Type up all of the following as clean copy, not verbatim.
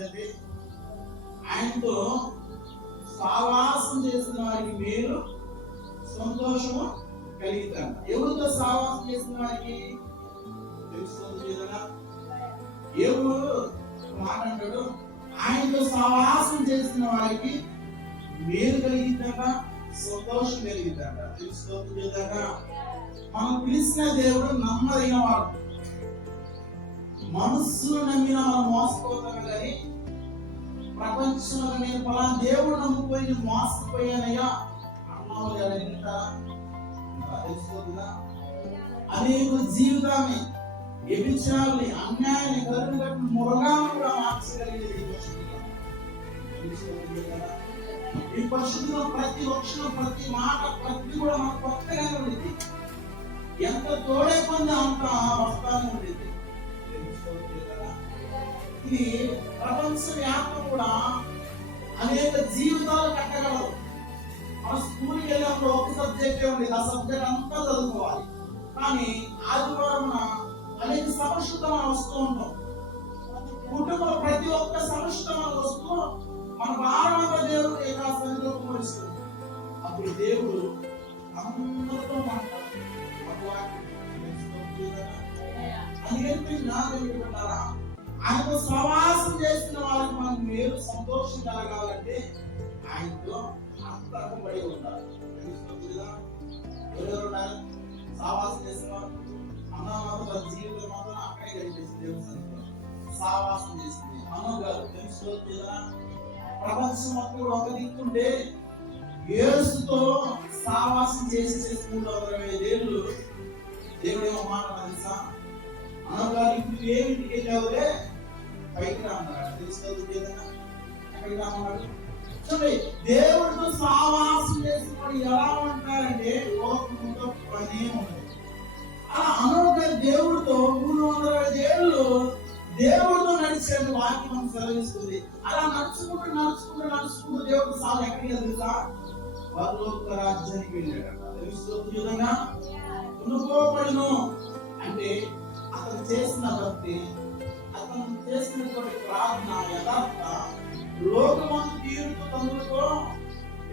రాశాడంటే ఆయనతో సావాసం చేసిన వారికి మేలు సంతోషము కలిగితాడు. ఎవరితో సావాసం చేసిన వారికి తెలుస్తుంది కదా. ఎవరు మాట అంటాడు, ఆయనతో సావాసం చేసిన వారికి మేలు కలిగిద్దాక సంతోషం కలిగిద్దాక తెలుస్తుంది కదా. మనం పిలిచిన దేవుడు నమ్మదగిన వాడు. మనస్సును నమ్మిన మనం మోసపోతాం కానీ ప్రపంచంలో నేను పలానా దేవుడు నమ్ముపోయి మోసపోయానయ్యా అన్నావు కదా. తెలుస్తుందా? అనేక జీవితాన్ని వ్యభిచారాన్ని అన్యాయాన్ని కరుణ కట్టిన మురగాలను కూడా మార్చగలిగేది ఈ పరిశుద్ధిలో ప్రతి అక్షరం ప్రతి మాట ప్రతి కూడా మనకు కొత్తగానే ఉండేది. ఎంత తోడే పొంది అంత వస్తానే ఉండేది. ఇది ప్రపంచ వ్యాప్తం కూడా అనేక జీవితాలు కట్టగలవు. మన స్కూల్కి వెళ్ళినప్పుడు ఒక సబ్జెక్టే ఉండేది, ఆ సబ్జెక్ట్ అంతా చదువుకోవాలి. కానీ ఆదివారం అనేక సమస్యలతో మనం వస్తూ ఉంటాం. కుటుంబం ప్రతి ఒక్క సమస్యతో మనం వస్తూ మన భారత దేవుడు ఏకాసంలో కుమరిస్తుంది. అప్పుడు దేవుడు అందరితో మాట్లాడుతున్నారా ఆయనతో సవాసం చేసిన వారికి మనకు మేలు సంతోషం కలగాలంటే ఆయనతో అంతకబడి ఉండాలి. ఎవరెవరు సావాసం చేసిన వారు అన్న జీవితం మాత్రం అక్కడే గడిపేసి దేవుడు సావాసం చేసింది. అన్నగారు తెలుసుకోవచ్చు కదా. ప్రపంచం మొత్తం ఒక దిక్కుంటే యేసుతో సావాసం చేసి 325 ఏళ్ళు దేవుడు ఏమో మాట తెలుసా, అన్నగారు ఇప్పుడు ఏమిటికి వెళ్ళావులే పైకి రామన్నాడు. తెలుసుకోవచ్చు ఏదైనా ఎక్కడికి రామన్నాడు. చూడండి, దేవుడితో సావాసం చేసినప్పుడు ఎలా ఉంటారంటే లోకంతో పని ఉండదు. అలా అన్నగారు దేవుడితో 325 ఏళ్ళు దేవుడితో నడిచేది వాక్యం మనం సెలవిస్తుంది. అలా నడుచుకుంటూ దేవుడు సాగు ఎక్కడికి వెళ్తా పరలోక రాజ్యానికి వెళ్ళాడు. తెలుస్తుంది విధంగా కొనుక్కోబడును అంటే అతను చేసిన భక్తి, అతను చేసినటువంటి ప్రార్థన యథార్థ లోకమందు తీరుతో తమ్ములతో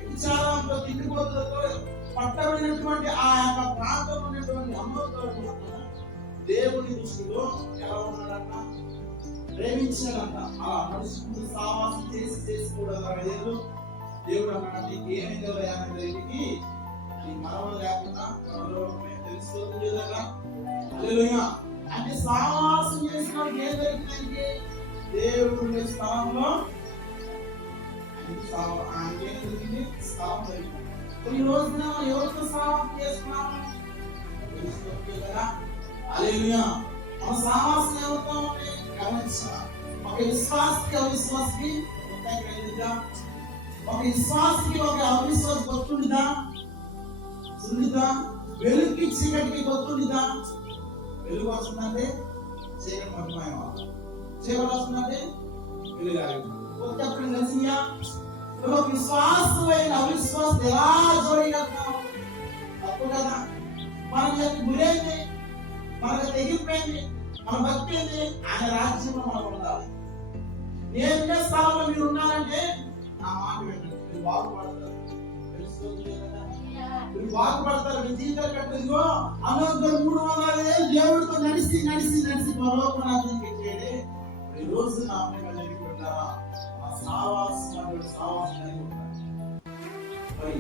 విచారంతో తిండిపోతులతో పట్టబడినటువంటి ఆ యొక్క ప్రాంతంలో ఉన్నటువంటి అమ్మతో దేవుని దృష్టిలో ఎలా ఉన్నాడంట, ప్రేమించాడంట. అలా నడుచుకుంటూ సావాసం చేసి కూడా 25 ఏళ్ళు దేవుడు అన్నాడు, నీకు ఏమి దేవుడికి నీ మనవ లేకుండా తెలుసుకోవచ్చు విధంగా. హల్లెలూయా. అంటే సావాసం చేసిన ఏం జరిగిందంటే దేవుడి స్థలంలో ఆయనకి ఏం జరిగింది, స్థలం జరిగింది. కొన్ని రోజున ఎవరితో సావాసం చేస్తున్నాము తెలుసుకోవచ్చు కదా. హల్లెలూయా. మన సావాసం ఎవరితో గమనించాలి. ఒక విశ్వాసకి అవిశ్వాసకి ఒక విశ్వాసకి ఒక అవిశ్వాస గొత్తుండిదా, వెలుగుకి చీకటికి గొత్తుండిదా. వెలుగు వస్తుందంటే చీకటి మర్చిపోయామా, చీకటి వస్తుందంటే వెలుగు ఒకప్పుడు నసియా ఒక విశ్వాసమైన అవిశ్వాసం ఎలా జోడిగలుగుతాం? తప్పు కదా. మనకి గురైంది, మనకు తెగిపోయింది, మన భక్తి ఏంది, ఆయన రాజ్యంలో మనం ఉండాలి. నేను స్థానంలో మీరు ఉన్నారంటే నా మాట వినండి, మీరు బాగుపడతారు. మీరు బాగుపడతారు. మీ జీవితాలు కట్టేదిగో అన్నోద్దరు 300 ఏళ్ళు దేవుడితో నడిచి పరలోకనాథం పెట్టాడే. ఈ రోజు నా మీద నిలబడ్డారా? ఆ సావాసం కలిగి ఉంటారు. మరి